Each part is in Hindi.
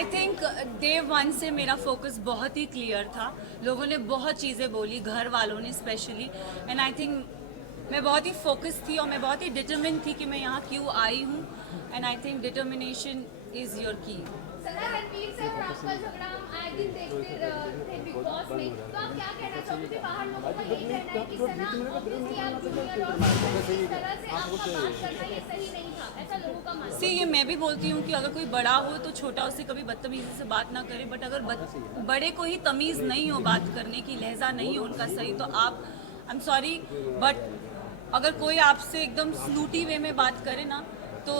आई थिंक डे वन से मेरा फोकस बहुत ही क्लियर था। लोगों ने बहुत चीज़ें बोली, घर वालों ने स्पेशली, एंड आई थिंक मैं बहुत ही फोकस थी और मैं बहुत ही डिटर्मिन थी कि मैं यहाँ क्यों आई हूँ। And I think determination is your की। सना रणवीर से और आपका झगड़ा हम आए दिन देखते थे बिग बॉस में, तो आप क्या कहना चाहोगे कि बाहर लोगों का यही कहना है कि सना ऑब्वियसली आप जूनियर और इस तरह से आपका बात करना ये सही नहीं था, ऐसा लोगों का मानना है। सी ये मैं भी बोलती हूँ कि अगर कोई बड़ा हो तो छोटा उससे कभी बदतमीजी से बात ना करे, बट अगर बड़े को ही तमीज़ नहीं हो बात करने की, लहजा नहीं हो उनका सही, तो आप आई एम सॉरी बट अगर कोई आपसे एकदम स्नूटी वे में बात करे ना तो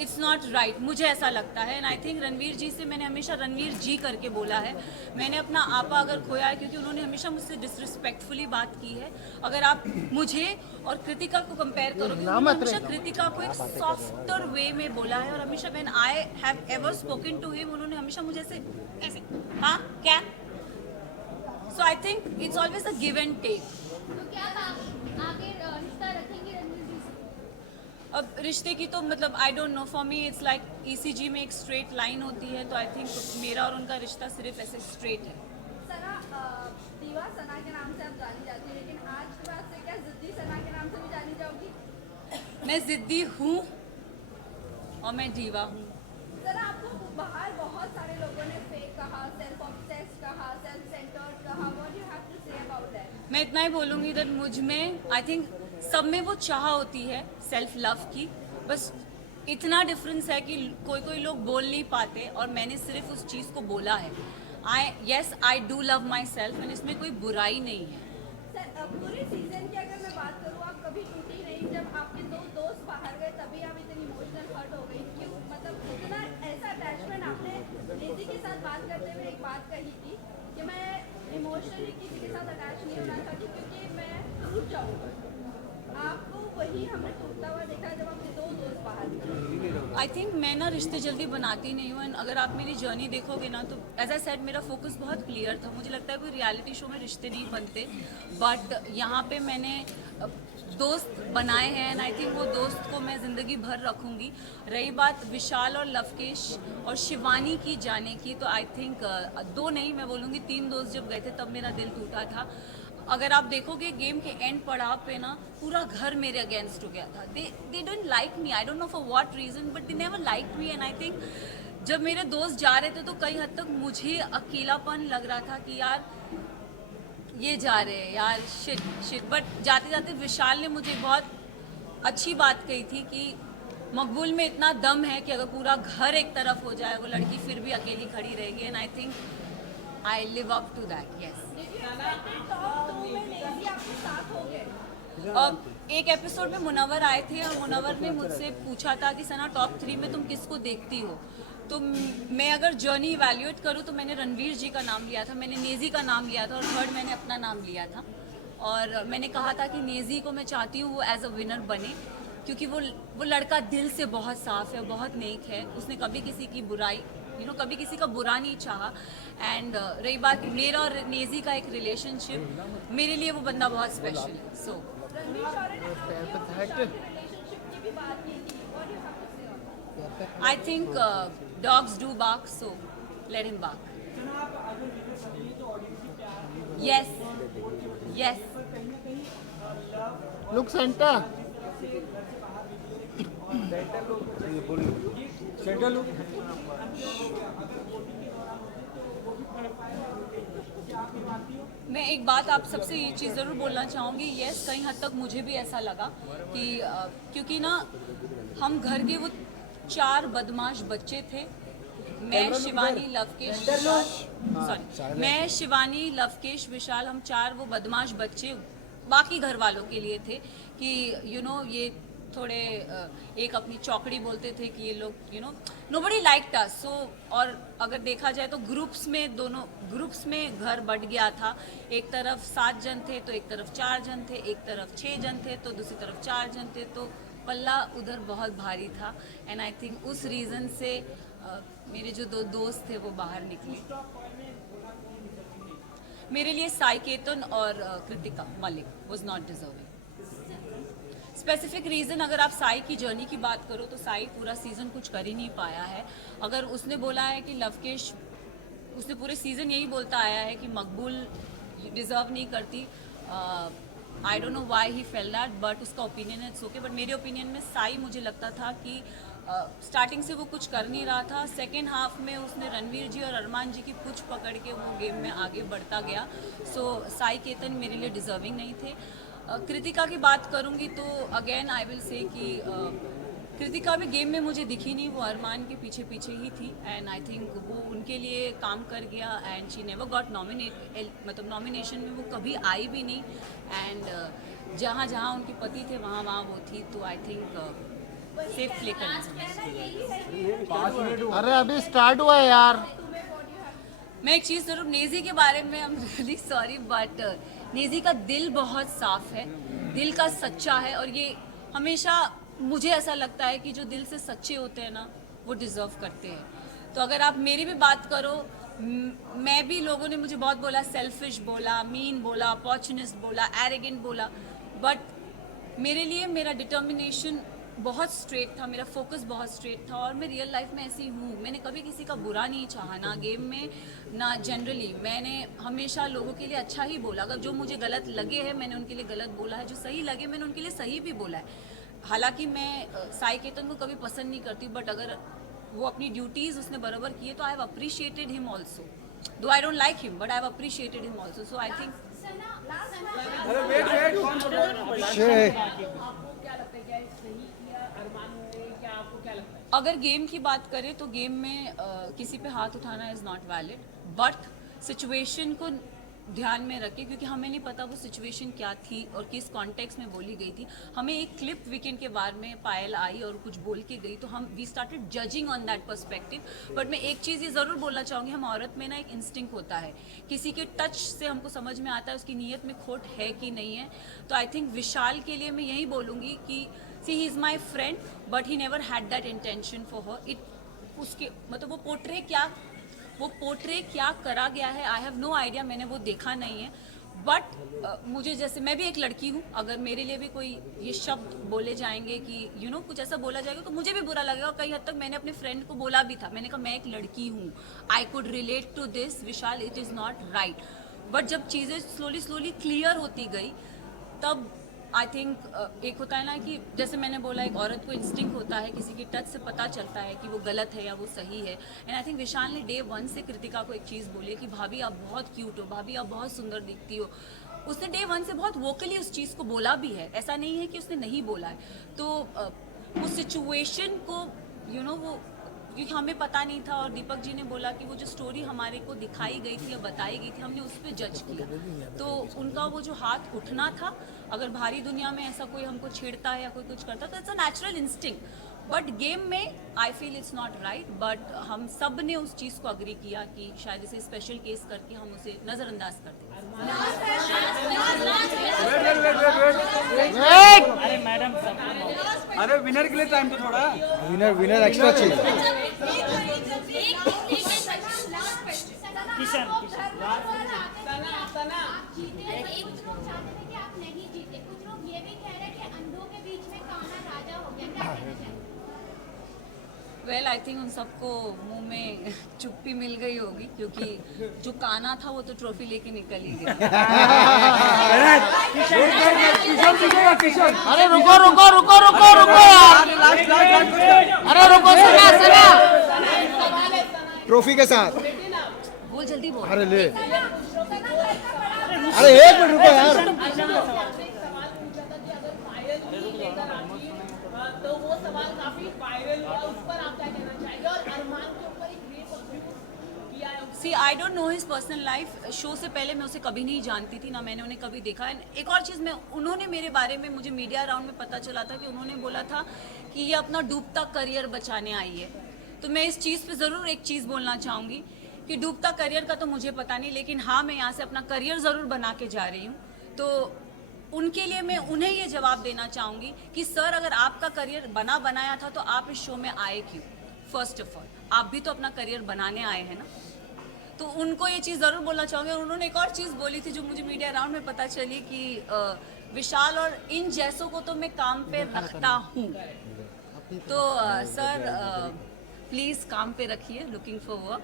इट्स नॉट राइट, मुझे ऐसा लगता है। एंड आई थिंक रणवीर जी से मैंने हमेशा रणवीर जी करके बोला है। मैंने अपना आपा अगर खोया है क्योंकि उन्होंने हमेशा मुझसे डिसरिस्पेक्टफुली बात की है। अगर आप मुझे और कृतिका को कंपेयर करोगे, उन्होंने हमेशा कृतिका को एक सॉफ्टर वे में बोला है और हमेशा when I have ever spoken to him उन्होंने हमेशा मुझे ऐसे हाँ क्या, so I think it's always a give and take. तो क्या आप आगे रिश्ता रखेंगे रणवीर जी से? अब रिश्ते की तो मतलब आई don't know, for me it's like ECG में एक स्ट्रेट लाइन होती है, तो आई थिंक मेरा और उनका रिश्ता सिर्फ ऐसे स्ट्रेट है। सना दीवा सना के नाम से आप जानी जाती है, लेकिन आज के बाद से क्या जिद्दी सना के नाम से भी जानी जाओगी? मैं जिद्दी हूँ और मैं दीवा हूँ। सना आपको बाहर बहुत सारे लोगों ने फेक कहा, सेल्फ ऑब्सेस्ड कहा, सेल्फ सेंटर्ड कहा, what you have to say about that? मैं इतना ही बोलूँगी दैट मुझ में आई थिंक सब में वो चाह होती है सेल्फ लव की, बस इतना डिफरेंस है कि कोई कोई लोग बोल नहीं पाते और मैंने सिर्फ उस चीज़ को बोला है। I do love my self and इसमें कोई बुराई नहीं है। सर पूरे सीजन की अगर मैं बात करूँ, आप कभी टूटी नहीं। जब आपके दो दोस्त बाहर गए तभी आप इतनी इमोशनल हर्ट हो गई क्यों? मतलब इतना ऐसा अटैचमेंट आपने निधि के साथ बात करते हुए एक बात कही थी कि मैं इमोशनली किसी के साथ अटैच नहीं होना चाहती क्योंकि मैं टूट जाऊँगा। आपको वही हमने टूटता हुआ देखा जब आपके दो दोस्त बाहर गए। आई थिंक मैं ना रिश्ते जल्दी बनाती नहीं हूँ, एंड अगर आप मेरी जर्नी देखोगे ना तो एज आई सेड मेरा फोकस बहुत क्लियर था। मुझे लगता है कोई रियलिटी शो में रिश्ते नहीं बनते, बट यहाँ पे मैंने दोस्त बनाए हैं एंड आई थिंक वो दोस्त को मैं ज़िंदगी भर रखूँगी। रही बात विशाल और लवकेश और शिवानी की जाने की, तो आई थिंक दो नहीं मैं बोलूँगी तीन दोस्त जब गए थे तब मेरा दिल टूटा था। अगर आप देखोगे गेम के एंड पड़ाव पे ना पूरा घर मेरे अगेंस्ट हो गया था। They don't like me, I don't know for what reason, but they never like me. And I think जब मेरे दोस्त जा रहे थे तो कई हद तक मुझे अकेलापन लग रहा था कि यार ये जा रहे हैं यार, शिट शिट। बट जाते जाते विशाल ने मुझे बहुत अच्छी बात कही थी कि मकबूल में इतना दम है कि अगर पूरा घर एक तरफ हो जाए वो लड़की फिर भी अकेली खड़ी रहेगी। And I think I live up to that, yes. एक एपिसोड में मुनव्वर आए थे और मुनव्वर ने मुझसे पूछा था कि सना टॉप 3 में तुम किसको देखती हो, तो मैं अगर जर्नी इवैल्यूएट करूँ तो मैंने रणवीर जी का नाम लिया था, मैंने नेजी का नाम लिया था और थर्ड मैंने अपना नाम लिया था। और मैंने कहा था कि नेजी को मैं चाहती हूँ वो एज अ विनर बने क्योंकि वो लड़का दिल से बहुत साफ है, बहुत नेक है, उसने कभी किसी की बुराई कभी किसी का बुरा नहीं चाहा। एंड रही बात मेरा और नेजी का एक रिलेशनशिप, मेरे लिए वो बंदा बहुत स्पेशल है। So I think dogs do bark, so let him bark. Yes yes. Look Santa center look. मैं एक बात आप सबसे ये चीज़ ज़रूर बोलना चाहूँगी, यस कहीं हद तक मुझे भी ऐसा लगा कि क्योंकि ना हम घर के वो 4 बदमाश बच्चे थे, मैं शिवानी लवकेश विशाल, सॉरी मैं शिवानी लवकेश विशाल, हम 4 वो बदमाश बच्चे बाकी घर वालों के लिए थे कि ये थोड़े एक अपनी चौकड़ी बोलते थे कि ये लोग नोबडी लाइक्ड अस। सो और अगर देखा जाए तो दोनों ग्रुप्स में घर बढ़ गया था। एक तरफ 7 जन थे तो एक तरफ 4 जन थे, एक तरफ 6 जन थे तो दूसरी तरफ 4 जन थे, तो पल्ला उधर बहुत भारी था। एंड आई थिंक उस रीज़न से मेरे जो 2 दोस्त थे वो बाहर निकले। मेरे लिए साई केतन और Kritika Malik was not deserving. Specific reason अगर आप साई की जर्नी की बात करो तो साई पूरा सीज़न कुछ कर ही नहीं पाया है। अगर उसने बोला है कि लवकेश, उसने पूरे सीज़न यही बोलता आया है कि मकबूल डिज़र्व नहीं करती। आई don't know why he fail that, but उसका ओपिनियन है, इट्स ओके। बट मेरे ओपिनियन में साई, मुझे लगता था कि स्टार्टिंग से वो कुछ कर नहीं रहा था। सेकेंड हाफ में उसने रणवीर जी और अरमान जी की पुछ पकड़ के वो गेम में आगे बढ़ता गया। सो साई केतन मेरे लिए डिज़र्विंग नहीं थे। कृतिका की बात करूंगी तो अगेन आई विल से कि कृतिका भी गेम में मुझे दिखी नहीं, वो अरमान के पीछे पीछे ही थी। एंड आई थिंक वो उनके लिए काम कर गया and she never got nominate, मतलब नॉमिनेशन में वो कभी आई भी नहीं। एंड जहाँ जहाँ उनके पति थे वहाँ वहाँ वो थी। तो आई थिंक सेफ प्ले करना। अरे अभी स्टार्ट हुआ है यार। मैं एक चीज़ ज़रूर, नेजी के बारे में I am really sorry, but Naezy का दिल बहुत साफ है, दिल का सच्चा है। और ये हमेशा मुझे ऐसा लगता है कि जो दिल से सच्चे होते हैं ना, वो डिज़र्व करते हैं। तो अगर आप मेरी भी बात करो, मैं भी, लोगों ने मुझे बहुत बोला, सेल्फिश बोला, मीन बोला, अपॉर्चुनिस्ट बोला, एरोगेंट बोला, बट मेरे लिए मेरा डिटर्मिनेशन बहुत स्ट्रेट था, मेरा फोकस बहुत स्ट्रेट था। और मैं रियल लाइफ में ऐसी हूँ, मैंने कभी किसी का बुरा नहीं चाहा, ना गेम में ना जनरली। मैंने हमेशा लोगों के लिए अच्छा ही बोला। अगर जो मुझे गलत लगे हैं मैंने उनके लिए गलत बोला है, जो सही लगे मैंने उनके लिए सही भी बोला है। हालांकि मैं साई केतन को कभी पसंद नहीं करती, बट अगर वो अपनी ड्यूटीज़ उसने बराबर किए तो I have appreciated him also. Though I don't like him but I have appreciated him also. So I think अगर गेम की बात करें तो गेम में किसी पे हाथ उठाना is not valid, but situation को ध्यान में रखें, क्योंकि हमें नहीं पता वो सिचुएशन क्या थी और किस कॉन्टेक्स्ट में बोली गई थी। हमें एक क्लिप वीकेंड के बाद में पायल आई और कुछ बोल के गई, तो हम we started judging on that perspective. But मैं एक चीज़ ये ज़रूर बोलना चाहूँगी, हम औरत में ना एक इंस्टिंक्ट होता है, किसी के टच से हमको समझ में आता है उसकी नीयत में खोट है कि नहीं है। तो आई थिंक विशाल के लिए मैं यही बोलूँगी कि see he is my friend but he never had that intention for her. It उसके मतलब वो पोर्ट्रे क्या करा गया है, आई हैव नो आइडिया, मैंने वो देखा नहीं है। बट मुझे, जैसे मैं भी एक लड़की हूँ, अगर मेरे लिए भी कोई ये शब्द बोले जाएंगे कि कुछ ऐसा बोला जाएगा तो मुझे भी बुरा लगेगा। और कई हद तक मैंने अपने फ्रेंड को बोला भी था, मैंने कहा मैं एक लड़की हूँ, I could relate to this Vishal, it is not right. But जब चीज़ें स्लोली क्लियर होती गई तब आई थिंक एक होता है ना कि जैसे मैंने बोला, एक औरत को इंस्टिंक्ट होता है, किसी की टच से पता चलता है कि वो गलत है या वो सही है। एंड आई थिंक विशाल ने डे 1 से कृतिका को एक चीज़ बोली कि भाभी आप बहुत क्यूट हो, भाभी आप बहुत सुंदर दिखती हो। उसने डे 1 से बहुत वोकली उस चीज़ को बोला भी है, ऐसा नहीं है कि उसने नहीं बोला है। तो उस सिचुएशन को वो, क्योंकि हमें पता नहीं था, और दीपक जी ने बोला कि वो जो स्टोरी हमारे को दिखाई गई थी या बताई गई थी, हमने उस पर जज किया। तो उनका वो जो हाथ उठना था, अगर भारी दुनिया में ऐसा कोई हमको छेड़ता है या कोई कुछ करता है तो it's a natural instinct. But game में I feel it's not right. But हम सब ने उस चीज़ को अग्री किया कि शायद इसे स्पेशल केस करके हम उसे नज़रअंदाज कर दें। अरे मैडम, अरे विनर के लिए टाइम तो थोड़ा, विनर एक्स्ट्रा चाहिए। किशन कुछ लोग ये भी कह रहे हैं कि अंधों के बीच में काना राजा हो गया, क्या कहना चाहिए? वेल आई थिंक उन सबको मुंह में चुप्पी मिल गई होगी, क्योंकि जो काना था वो तो ट्रॉफी लेके निकल ही गया। अरे रुको यार। अरे रुको, सुना ट्रॉफी के साथ। बोल जल्दी बोल। अरे ले, अरे एक मिनट रुको यार। तो वो सवाल काफी वायरल हुआ, उस पर आप क्या कहना चाहेंगे? और अरमान के ऊपर एक रेप अब्यूज किया है। See I don't know his personal life. Show से पहले मैं उसे कभी नहीं जानती थी, ना मैंने उन्हें कभी देखा। एक और चीज़, में उन्होंने मेरे बारे में, मुझे मीडिया राउंड में पता चला था कि उन्होंने बोला था कि ये अपना डूबता करियर बचाने आई है। तो मैं इस चीज़ पे ज़रूर एक चीज़ बोलना चाहूँगी कि डूबता करियर का तो मुझे पता नहीं, लेकिन हाँ, मैं यहाँ से अपना करियर ज़रूर बना के जा रही हूँ। तो उनके लिए मैं उन्हें ये जवाब देना चाहूँगी कि सर, अगर आपका करियर बनाया था तो आप इस शो में आए क्यों? फर्स्ट ऑफ ऑल, आप भी तो अपना करियर बनाने आए हैं ना। तो उनको ये चीज़ ज़रूर बोलना चाहूँगी। और उन्होंने एक और चीज़ बोली थी जो मुझे मीडिया राउंड में पता चली कि विशाल और इन जैसों को तो मैं काम पे रखता हूँ। तो सर प्लीज काम पे रखिए, लुकिंग फॉर वर्क।